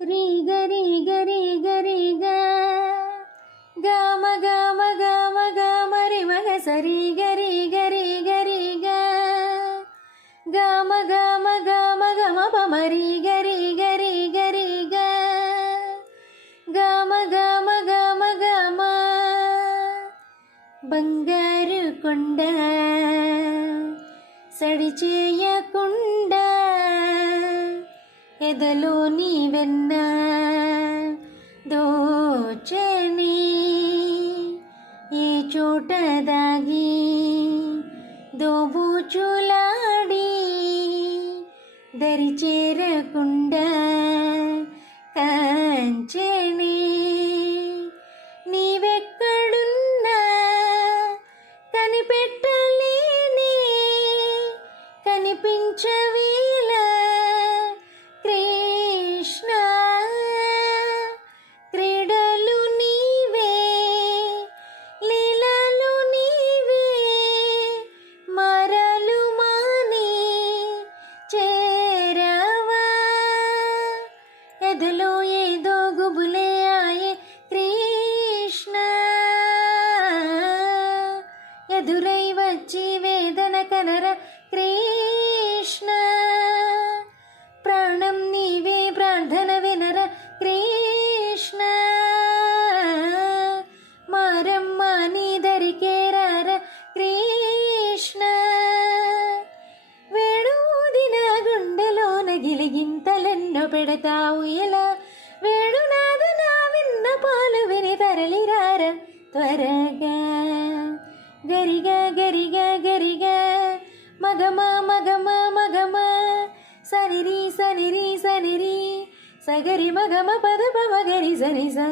రీ గరి గరి గరి గమ గమ గమ గమ రి మగ సరి గరి గరి గరి గమ గమ గమ గమ పమరి గరి గరి గరి గమ గమ గమ గమ బంగారు కొండ సడి చేయకుండా ఎదలో నీ వెన్న దోచని ఏ చోట దాగి దోబూచులాడి దరి చేరకుండా కాంచని నీవెక్కడున్నా కనిపెట్టలేని కనిపించవీల కృష్ణ క్రీడలు నీవే లీలలు నీవే మరలు మాని చేరవా ఎదలో ఏదో గుబులే ఆయే కృష్ణ ఎదురై వచ్చి వేదన కనర కృష్ణ ప్రాణం నీవే ప్రార్థన వినర కృష్ణ మారమ్మ నీ దరికేరార కృష్ణ వేణూదిన గుండెలోన గిలిగింతలెన్నో పెడతావు ఎలా వేణునాద నా విన్న పాలు విని తరలిరార త్వరగా గరిగా గరిగా గరిగా మగమ మగమ మగమ సనిరి సనిరి సనిరి సగరి మగమ పద మగరి సనిసా